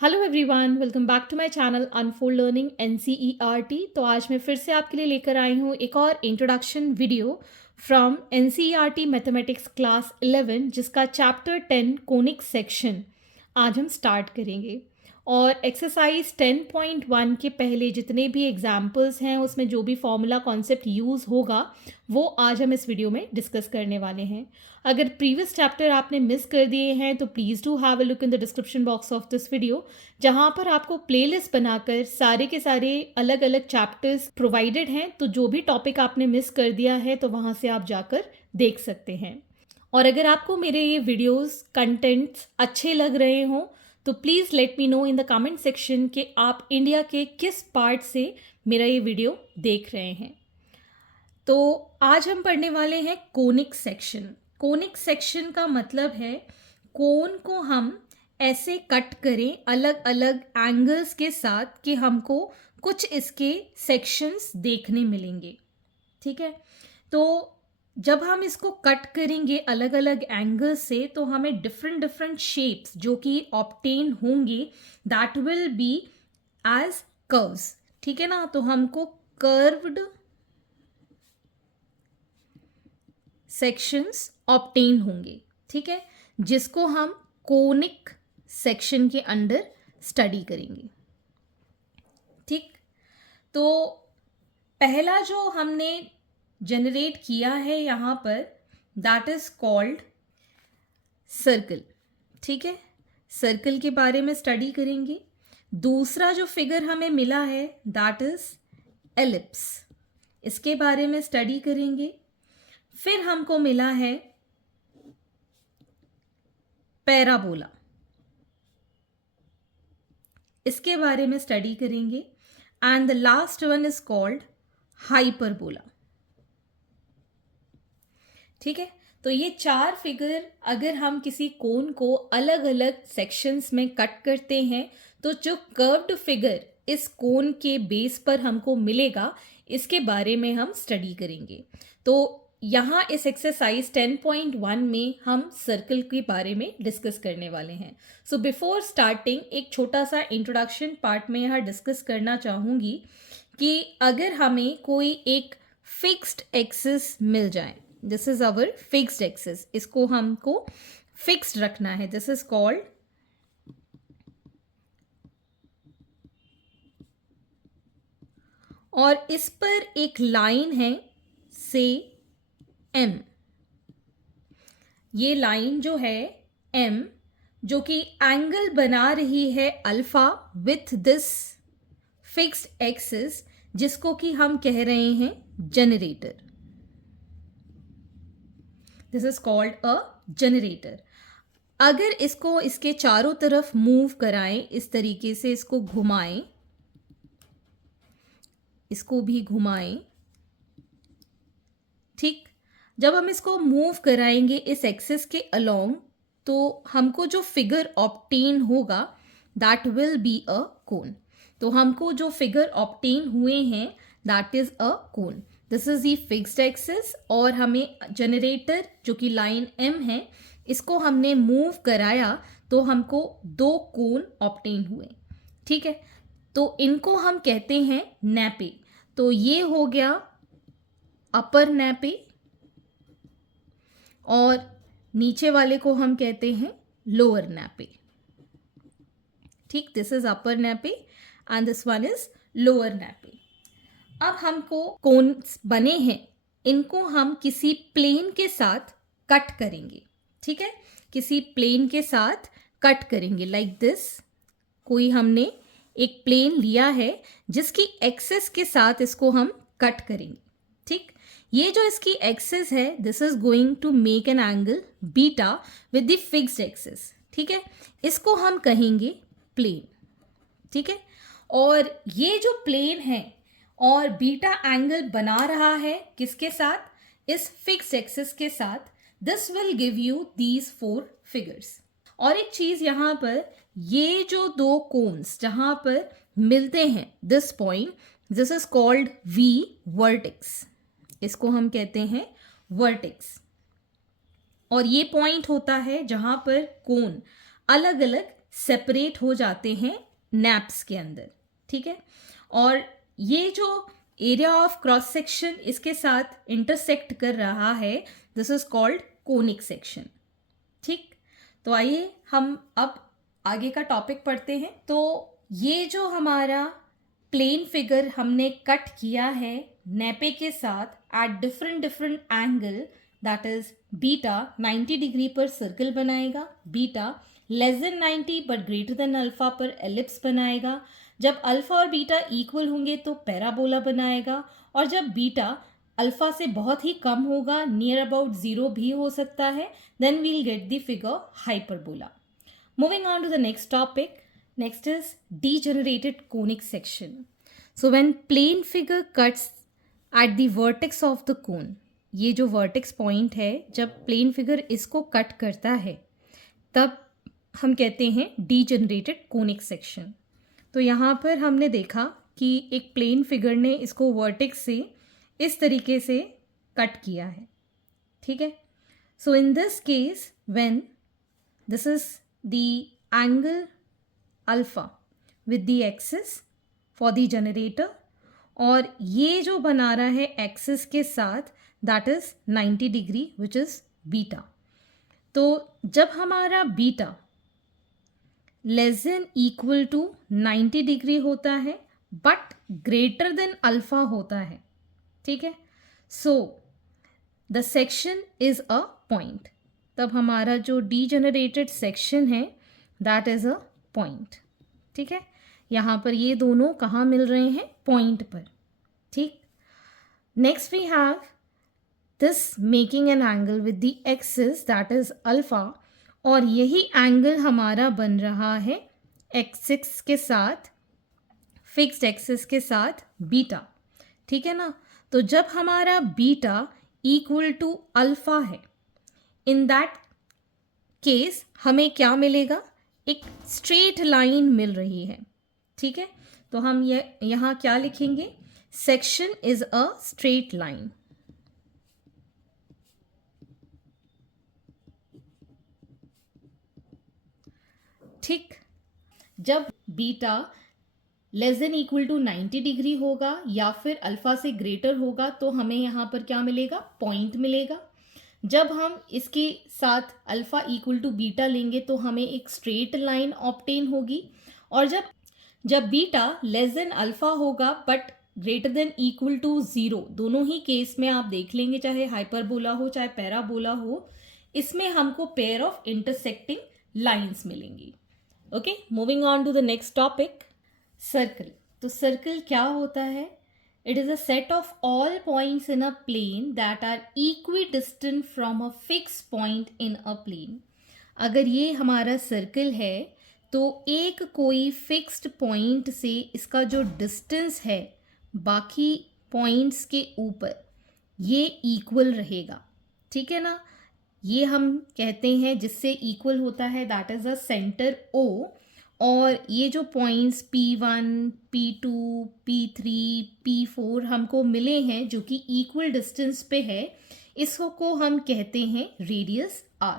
Hello everyone, welcome back to my channel unfold learning NCERT. तो आज मैं फिर से आपके लिए लेकर आई हूँ एक और introduction video from NCERT mathematics class 11, जिसका चैप्टर 10 कोनिक सेक्शन आज हम स्टार्ट करेंगे। और एक्सरसाइज 10.1 के पहले जितने भी एग्जाम्पल्स हैं उसमें जो भी फॉर्मूला कॉन्सेप्ट यूज़ होगा वो आज हम इस वीडियो में डिस्कस करने वाले हैं। अगर प्रीवियस चैप्टर आपने मिस कर दिए हैं तो please do have a look in the description box of this video, जहाँ पर आपको प्लेलिस्ट बनाकर सारे के सारे अलग अलग चैप्टर्स प्रोवाइडेड हैं। तो जो भी टॉपिक आपने मिस कर दिया है तो वहाँ से आप जाकर देख सकते हैं। और अगर आपको मेरे ये वीडियोस कंटेंट्स अच्छे लग रहे हों तो please let me know in the comment section कि आप इंडिया के किस पार्ट से मेरा ये वीडियो देख रहे हैं। तो आज हम पढ़ने वाले हैं कोनिक सेक्शन। कोनिक सेक्शन का मतलब है कोन को हम ऐसे कट करें अलग अलग एंगल्स के साथ कि हमको कुछ इसके सेक्शंस देखने मिलेंगे। ठीक है, तो जब हम इसको कट करेंगे अलग अलग एंगल से तो हमें डिफरेंट डिफरेंट शेप्स जो कि ऑब्टेन होंगे, that will be as curves. ठीक है ना, तो हमको कर्व्ड सेक्शंस ऑब्टेन होंगे। ठीक है, जिसको हम कोनिक सेक्शन के अंडर स्टडी करेंगे। ठीक, तो पहला जो हमने जनरेट किया है यहाँ पर, दैट इज कॉल्ड सर्कल। ठीक है, सर्कल के बारे में स्टडी करेंगे। दूसरा जो फिगर हमें मिला है दैट इज एलिप्स, इसके बारे में स्टडी करेंगे। फिर हमको मिला है पैराबोला, इसके बारे में स्टडी करेंगे। And the last one is called hyperbola. ठीक है, तो ये चार फिगर अगर हम किसी कोन को अलग अलग सेक्शंस में कट करते हैं तो जो कर्व्ड फिगर इस कोन के बेस पर हमको मिलेगा, इसके बारे में हम स्टडी करेंगे। तो यहाँ इस एक्सरसाइज 10.1 में हम सर्कल के बारे में डिस्कस करने वाले हैं। सो बिफोर स्टार्टिंग एक छोटा सा इंट्रोडक्शन पार्ट में यहाँ डिस्कस करना चाहूँगी कि अगर हमें कोई एक फिक्स्ड एक्सिस मिल जाए, this is our fixed axis, इसको हमको फिक्स्ड रखना है, दिस इज कॉल्ड और इस पर एक लाइन है से M। ये लाइन जो है M जो कि एंगल बना रही है alpha with this fixed axis, जिसको कि हम कह रहे हैं generator. This is called a generator. अगर इसको इसके चारों तरफ मूव कराएं, इस तरीके से इसको घुमाएं, इसको भी घुमाएं। ठीक, जब हम इसको मूव कराएंगे इस एक्सिस के अलोंग तो हमको जो फिगर ऑब्टेन होगा दैट विल बी अ कोन। तो हमको जो फिगर ऑब्टेन हुए हैं that is a cone. This is the fixed axis और हमें जनरेटर जो कि लाइन M है, इसको हमने मूव कराया तो हमको दो कोन ऑब्टेन हुए। ठीक है, तो इनको हम कहते हैं नैपे। तो ये हो गया अपर नैपे और नीचे वाले को हम कहते हैं लोअर नैपे। ठीक, this is upper nappe and this one is lower nappe. अब हमको कोन्स बने हैं, इनको हम किसी प्लेन के साथ कट करेंगे। ठीक है, किसी प्लेन के साथ कट करेंगे लाइक दिस। कोई हमने एक प्लेन लिया है जिसकी एक्सिस के साथ इसको हम कट करेंगे। ठीक, ये जो इसकी एक्सिस है this is going to make an angle beta with the fixed axis. ठीक है, इसको हम कहेंगे प्लेन। ठीक है, और ये जो प्लेन है और बीटा एंगल बना रहा है किसके साथ, इस फिक्स्ड एक्सिस के साथ, this will give you these 4 figures. और एक चीज यहां पर, ये जो दो कोन्स जहां पर मिलते हैं this point, this is called V vertex, इसको हम कहते हैं वर्टेक्स। और ये पॉइंट होता है जहां पर कोन अलग अलग सेपरेट हो जाते हैं नैप्स के अंदर, ठीक है। और ये जो एरिया ऑफ क्रॉस सेक्शन इसके साथ इंटरसेक्ट कर रहा है, this is called conic section, ठीक। तो आइए हम अब आगे का टॉपिक पढ़ते हैं। तो ये जो हमारा प्लेन फिगर हमने कट किया है नैपे के साथ at different different angle, that is beta 90 degree पर सर्कल बनाएगा, beta less then 90 but greater then alpha पर एलिप्स बनाएगा, जब अल्फा और बीटा इक्वल होंगे तो पैराबोला बनाएगा, और जब बीटा अल्फा से बहुत ही कम होगा, नियर अबाउट 0 भी हो सकता है, then we'll get the figure hyperbola. Moving on to the next topic, next is degenerated conic section. So when plane figure cuts at the vertex of the cone, ये जो vertex point है, जब plane figure इसको cut करता है तब हम कहते हैं degenerated conic section. तो यहाँ पर हमने देखा कि एक plane figure ने इसको vertex से इस तरीके से cut किया है, ठीक है। So in this case when this is the angle alpha with the axis for the generator, और ये जो बना रहा है एक्सिस के साथ that is 90 degree which is beta. तो जब हमारा beta less than equal to 90 degree होता है बट ग्रेटर देन अल्फ़ा होता है, ठीक है, so the section is a point. तब हमारा जो डीजेनरेटेड सेक्शन है दैट इज अ पॉइंट, ठीक है। यहाँ पर ये दोनों कहाँ मिल रहे हैं, पॉइंट पर, ठीक। Next we have this making an angle with the axis that is alpha, और यही एंगल हमारा बन रहा है एक्सिस के साथ, फिक्स्ड एक्सिस के साथ बीटा, ठीक है ना। तो जब हमारा बीटा इक्वल टू अल्फा है, इन दैट केस हमें क्या मिलेगा, एक स्ट्रेट लाइन मिल रही है, ठीक है। तो हम ये यहाँ क्या लिखेंगे, section is a straight line, ठीक। जब beta less than equal to 90 degree होगा या फिर अल्फा से ग्रेटर होगा तो हमें यहाँ पर क्या मिलेगा, पॉइंट मिलेगा। जब हम इसके साथ अल्फ़ा इक्वल टू बीटा लेंगे तो हमें एक स्ट्रेट लाइन ऑब्टेन होगी, और जब बीटा लेस देन अल्फ़ा होगा but greater than equal to 0, दोनों ही केस में आप देख लेंगे, चाहे हाइपरबोला हो चाहे पैराबोला हो, इसमें हमको पेयर ऑफ इंटरसेक्टिंग लाइंस मिलेंगी। Okay, moving on to the next topic, circle. तो सर्कल क्या होता है, it is a set of all points in a plane that are equidistant from a fixed point in a plane. अगर ये हमारा circle है तो एक कोई फिक्स्ड पॉइंट से इसका जो डिस्टेंस है बाकी पॉइंट्स के ऊपर ये इक्वल रहेगा, ठीक है ना। ये हम कहते हैं जिससे इक्वल होता है that is a centre O, और ये जो points P1, P2, P3, P4 हमको मिले हैं जो कि इक्वल डिस्टेंस पे है, इसको हम कहते हैं रेडियस R,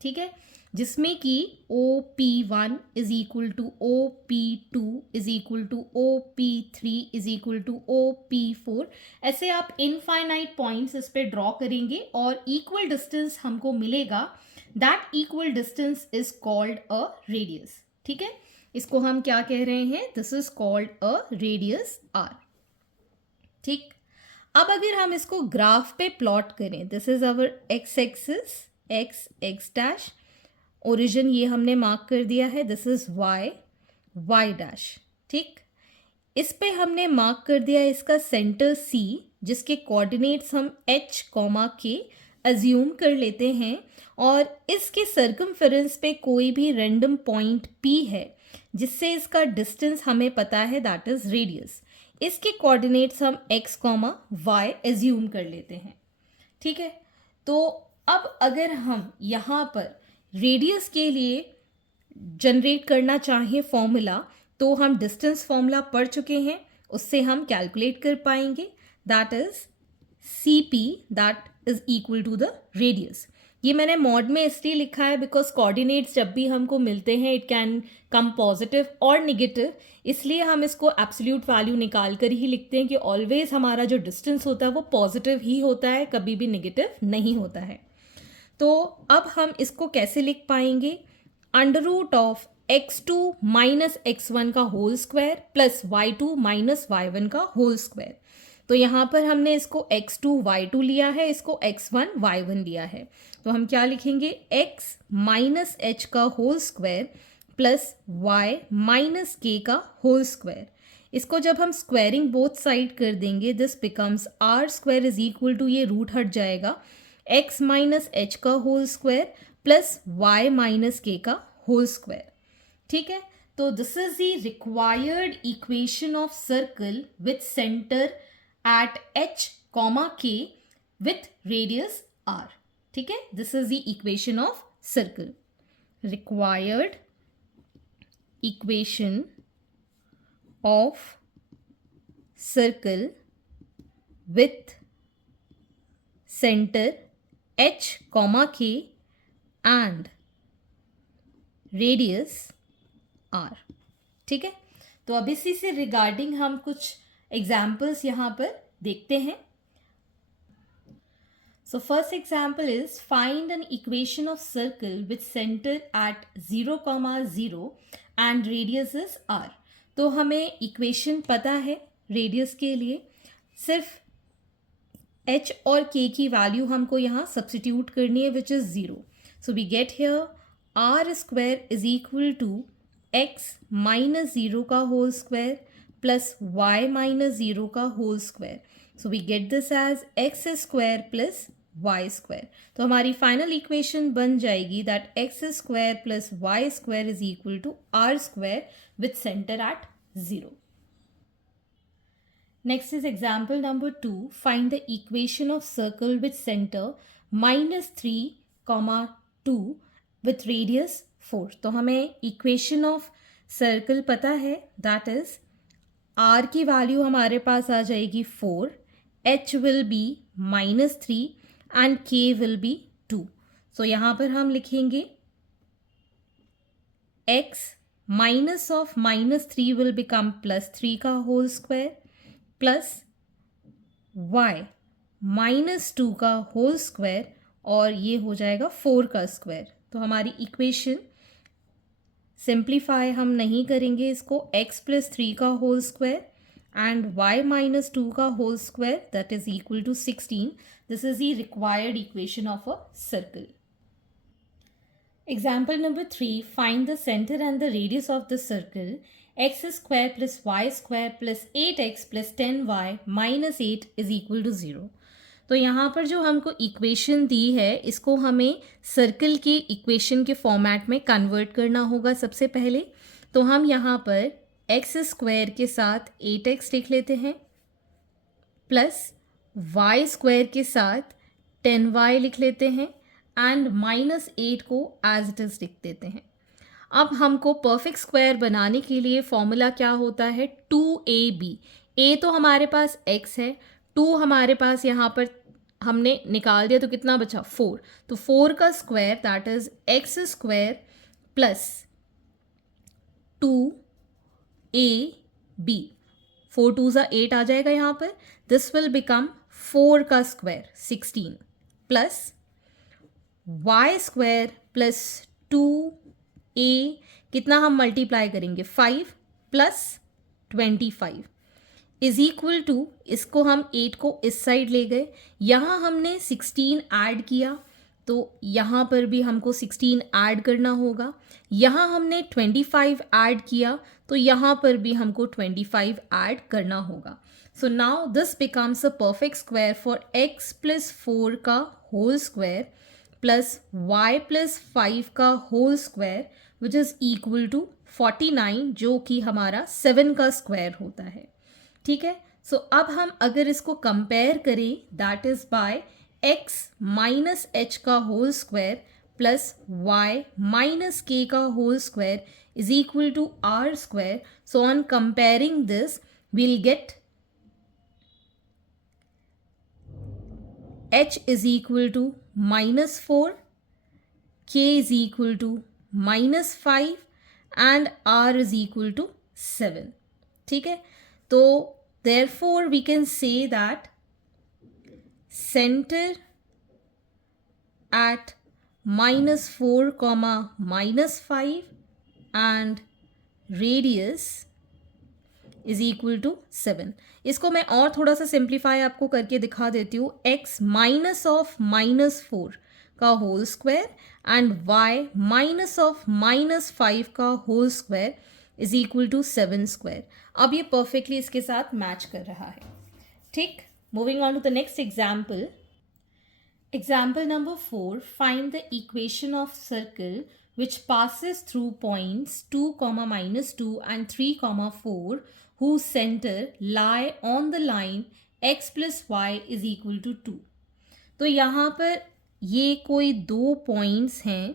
ठीक है। जिसमें कि OP1 is equal to OP2 is equal to OP3 is equal to OP4, ऐसे आप इनफाइनाइट पॉइंट्स इस पे ड्रॉ करेंगे और इक्वल डिस्टेंस हमको मिलेगा, that equal distance is called a radius, ठीक है। इसको हम क्या कह रहे हैं, this is called a radius R, ठीक। अब अगर हम इसको ग्राफ पे प्लॉट करें, this is our X axis, X X dash, origin ये हमने मार्क कर दिया है, this is Y, Y dash, ठीक। इस पे हमने मार्क कर दिया इसका सेंटर सी, जिसके कोऑर्डिनेट्स हम एच कॉमा के अज्यूम कर लेते हैं, और इसके सर्कमफेरेंस पे कोई भी रैंडम पॉइंट P है जिससे इसका डिस्टेंस हमें पता है दैट इज रेडियस। इसके कोऑर्डिनेट्स हम x कॉमा वाई एज्यूम कर लेते हैं, ठीक है। तो अब अगर हम यहाँ पर रेडियस के लिए जनरेट करना चाहें फॉर्मूला, तो हम डिस्टेंस फॉर्मूला पढ़ चुके हैं, उससे हम कैलकुलेट कर पाएंगे, that is CP that is equal to the radius. ये मैंने मॉड में इसलिए लिखा है बिकॉज कोऑर्डिनेट्स जब भी हमको मिलते हैं इट कैन कम पॉजिटिव और निगेटिव, इसलिए हम इसको एब्सोल्यूट वैल्यू निकाल कर ही लिखते हैं कि ऑलवेज हमारा जो डिस्टेंस होता है वो पॉजिटिव ही होता है, कभी भी निगेटिव नहीं होता है। तो अब हम इसको कैसे लिख पाएंगे, under root of x2 minus x1 का whole square plus y2 minus y1 का होल स्क्वायर। तो यहाँ पर हमने इसको x2 y2 लिया है, इसको x1 y1 लिया है, तो हम क्या लिखेंगे x माइनस h का whole square plus y minus k का होल स्क्वायर। इसको जब हम स्क्वायरिंग बोथ साइड कर देंगे this becomes R square is equal to, ये रूट हट जाएगा, x माइनस h का whole square plus y minus k का होल स्क्वायर। ठीक है, तो this is the required equation of circle with centre at h comma k with radius r। ठीक है, this is the equation of circle, required equation of circle with centre h comma k and radius r। ठीक है, तो अब इसी से regarding हम कुछ एग्जाम्पल्स यहाँ पर देखते हैं। So first example is find an equation of circle with center at 0, 0 and radius is r। तो हमें इक्वेशन पता है रेडियस के लिए, सिर्फ h और k की वैल्यू हमको यहाँ सब्स्टिट्यूट करनी है which is 0। So we get here r square is equal to x minus 0 का whole square plus y minus 0 का whole square. So we get this as x square plus y square. तो हमारी final equation बन जाएगी दैट x square plus y square is equal to r square with centre at 0। Next is example number 2. Find the equation of circle with center minus 3, 2 with radius 4। तो हमें equation of circle पता है, that is r की value हमारे पास आ जाएगी 4, h will be minus 3 and k will be 2। so यहाँ पर हम लिखेंगे x minus of minus 3 will become plus 3 का whole square plus y minus 2 का होल स्क्वायर और ये हो जाएगा 4 का स्क्वायर। तो हमारी इक्वेशन सिंप्लीफाई हम नहीं करेंगे इसको, x प्लस 3 का whole square and y minus 2 का whole square that is equal to 16। This is the required equation of a circle. Example number 3, find the center and the radius of the circle x square plus y square plus 8x plus 10y minus 8 is equal to 0। तो यहाँ पर जो हमको equation दी है इसको हमें circle के equation के फॉर्मेट में कन्वर्ट करना होगा सबसे पहले। तो हम यहाँ पर x स्क्वायर के साथ 8x लिख लेते हैं प्लस y स्क्वायर के साथ 10y लिख लेते हैं एंड माइनस 8 को एज इट इज लिख देते हैं। अब हमको परफेक्ट स्क्वायर बनाने के लिए फॉर्मूला क्या होता है, 2ab। a तो हमारे पास x है, 2 हमारे पास यहाँ पर हमने निकाल दिया तो कितना बचा 4। तो 4 का square that is x square plus 2ab, 4 2 8 आ जाएगा यहाँ पर। दिस विल बिकम 4 का square 16 plus y square plus 2a, कितना हम मल्टीप्लाई करेंगे 5 प्लस 25 इज इक्वल टू, इसको हम 8 को इस साइड ले गए, यहाँ हमने 16 ऐड किया तो यहाँ पर भी हमको 16 ऐड करना होगा, यहाँ हमने 25 ऐड किया तो यहाँ पर भी हमको 25 ऐड करना होगा। So now this becomes a perfect square for x plus 4 का whole square plus y plus 5 का whole square which is equal to 49, जो कि हमारा 7 का स्क्वायर होता है। ठीक है, सो अब हम अगर इसको कंपेयर करें that is by x minus h का whole square plus y minus k का whole square is equal to r square. So on comparing this we'll get h is equal to minus 4 k is equal to -5 and r is equal to 7. ठीक है, तो therefore we can say that center at -4, -5 and radius is equal to 7. इसको मैं और थोड़ा सा simplify आपको करके दिखा देती हूँ. x माइनस ऑफ -4 का whole square and y minus of -5 का whole square is equal to 7 square. अब ये परफेक्टली इसके साथ मैच कर रहा है. ठीक, moving on to the next example. Example number 4. Find the equation of circle which passes through points 2, -2 and 3, 4 whose center lie on the line x plus y is equal to 2. तो यहाँ पर ये कोई दो पॉइंट्स हैं.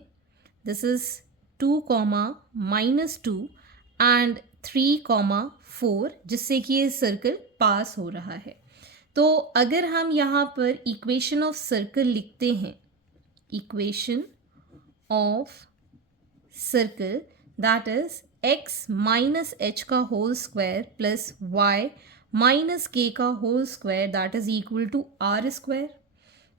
This is 2, -2 and 3, 4 जिससे कि ये सर्कल पास हो रहा है. तो अगर हम यहाँ पर इक्वेशन ऑफ सर्कल लिखते हैं, equation of circle that is x minus H का whole square plus y minus K का whole square that is equal to R square.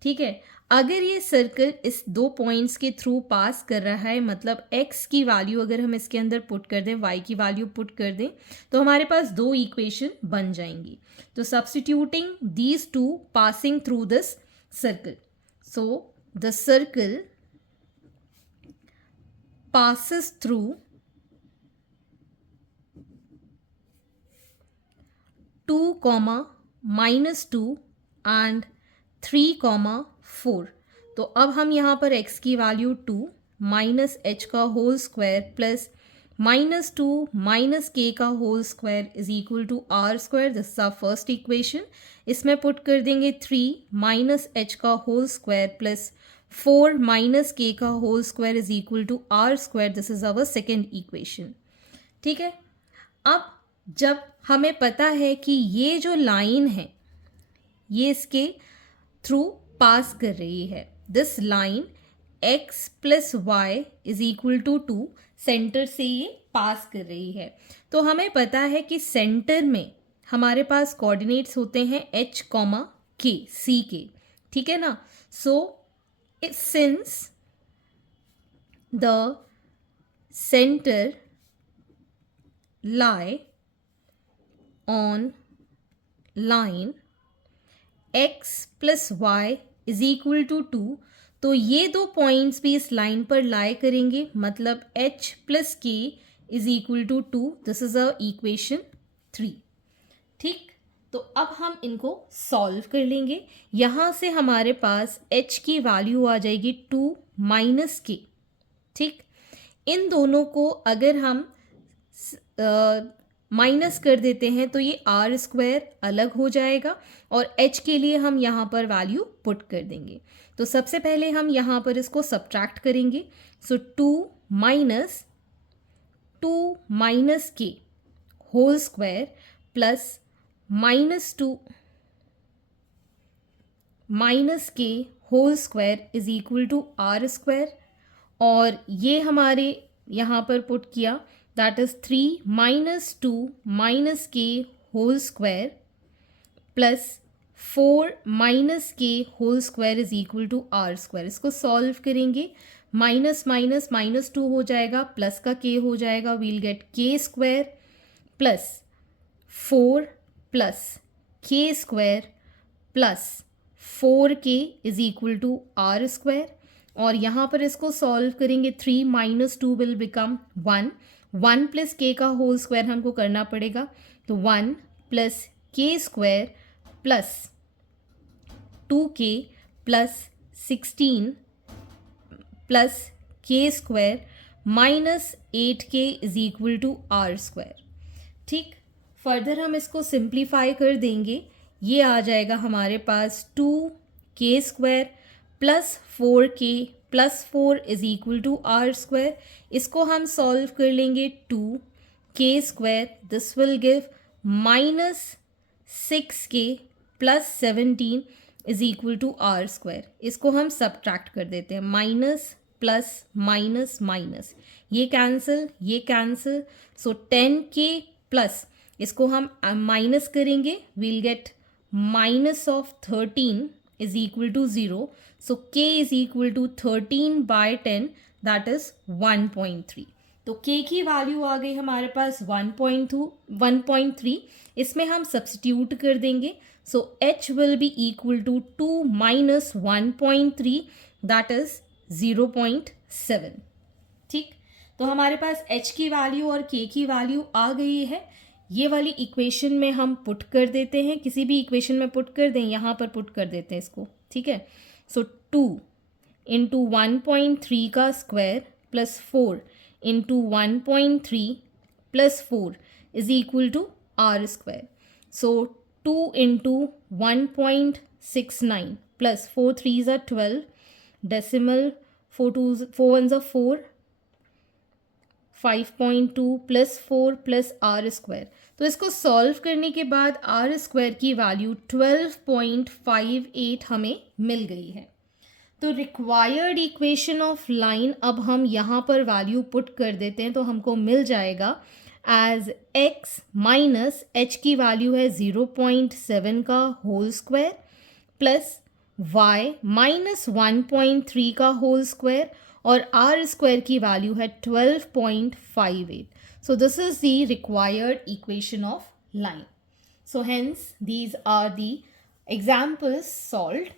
ठीक है, अगर ये सर्कल इस दो पॉइंट्स के थ्रू पास कर रहा है, मतलब x की वैल्यू अगर हम इसके अंदर पुट कर दें, y की वैल्यू पुट कर दें, तो हमारे पास दो इक्वेशन बन जाएंगी. तो substituting these two passing through this circle, so the circle passes through 2, -2 and 3, 4. तो अब हम यहाँ पर x की वैल्यू 2 माइनस एच का whole square plus -2 minus K का whole square is equal to R square. This is our first equation. इसमें put कर देंगे 3 माइनस एच का whole square plus 4 minus K का whole square is equal to R square. This is our second equation. ठीक है, अब जब हमें पता है कि ये जो लाइन है ये इसके थ्रू पास कर रही है, this line x plus Y is equal to 2 centre से ये पास कर रही है. तो हमें पता है कि सेंटर में हमारे पास कोऑर्डिनेट्स होते हैं h, k, c के. ठीक है ना. सो since the center lie on line x plus y is equal to 2, तो ये दो पॉइंट्स भी इस लाइन पर लाई करेंगे, मतलब h plus K is equal to 2. This is a equation 3. ठीक, तो अब हम इनको सॉल्व कर लेंगे. यहाँ से हमारे पास h की वैल्यू आ जाएगी 2 माइनस के. ठीक, इन दोनों को अगर हम माइनस कर देते हैं तो ये आर स्क्वायर अलग हो जाएगा और h के लिए हम यहाँ पर वैल्यू पुट कर देंगे. तो सबसे पहले हम यहाँ पर इसको सब्ट्रैक्ट करेंगे. So 2 minus K whole square plus -2 minus K whole square is equal to R square. और ये हमारे यहाँ पर पुट किया, that is 3 - 2 minus K whole square plus 4 minus K whole square is equal to R square. इसको solve करेंगे, minus minus -2 हो जाएगा, प्लस का k हो जाएगा, we'll get k square plus 4 plus K square plus 4k is equal to R square. और यहाँ पर इसको सॉल्व करेंगे, 3 - 2 विल बिकम 1 प्लस के का होल स्क्वायर हमको करना पड़ेगा, तो 1 plus K square plus 2k plus 16 plus K square minus 8k is equal to R square. ठीक, फर्दर हम इसको सिंप्लीफाई कर देंगे. ये आ जाएगा हमारे पास 2k square plus 4k plus 4 is equal to R square. इसको हम सॉल्व कर लेंगे, 2k square this will give minus 6k plus 17 is equal to R square. इसको हम सब्ट्रैक्ट कर देते हैं, माइनस प्लस माइनस माइनस, ये कैंसिल, सो 10k प्लस, इसको हम माइनस करेंगे, we'll get minus of 13 is equal to 0, so k is equal to 13 by 10, that is 1.3। तो k की वैल्यू आ गई हमारे पास 1.3, इसमें हम सब्सटीट्यूट कर देंगे, so h will be equal to 2 minus 1.3, that is 0.7। ठीक, तो हमारे पास h की वैल्यू और k की वैल्यू आ गई है। ये वाली इक्वेशन में हम पुट कर देते हैं, किसी भी इक्वेशन में पुट कर दें, यहाँ पर पुट कर देते हैं इसको। ठीक है, सो 2 इंटू 1.3 का square plus 4 into 1.3 plus 4 is equal to R square, so 2 into 1.69 plus 4 3s are 12, decimal 4 1s are 4, 5.2 plus 4 plus R square. तो इसको सॉल्व करने के बाद आर स्क्वायर की वैल्यू 12.58 हमें मिल गई है। तो रिक्वायर्ड इक्वेशन ऑफ लाइन अब हम यहाँ पर वैल्यू पुट कर देते हैं, तो हमको मिल जाएगा एज x माइनस h की वैल्यू है 0.7 का whole square plus y minus 1.3 का होल स्क्वायर और r स्क्वायर की वैल्यू है 12.58। So this is the required equation of line. So hence these are the examples solved.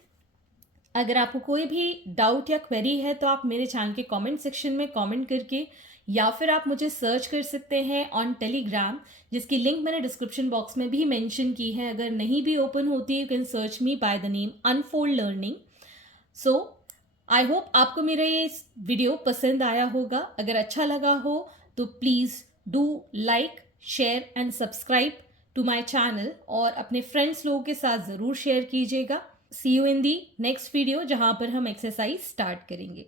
अगर आपको कोई भी डाउट या क्वेरी है तो आप मेरे चैनल के कमेंट सेक्शन में कमेंट करके, या फिर आप मुझे सर्च कर सकते हैं ऑन टेलीग्राम, जिसकी लिंक मैंने डिस्क्रिप्शन बॉक्स में भी मेंशन की है। अगर नहीं भी ओपन होती, you can search me by the name unfold learning. So I hope आपको मेरा ये वीडियो पसंद आया होगा। अगर अच्छा लगा हो तो please do like, share and subscribe to my channel, और अपने फ्रेंड्स लोगों के साथ ज़रूर शेयर कीजिएगा। See you in the next video, जहाँ पर हम एक्सरसाइज स्टार्ट करेंगे।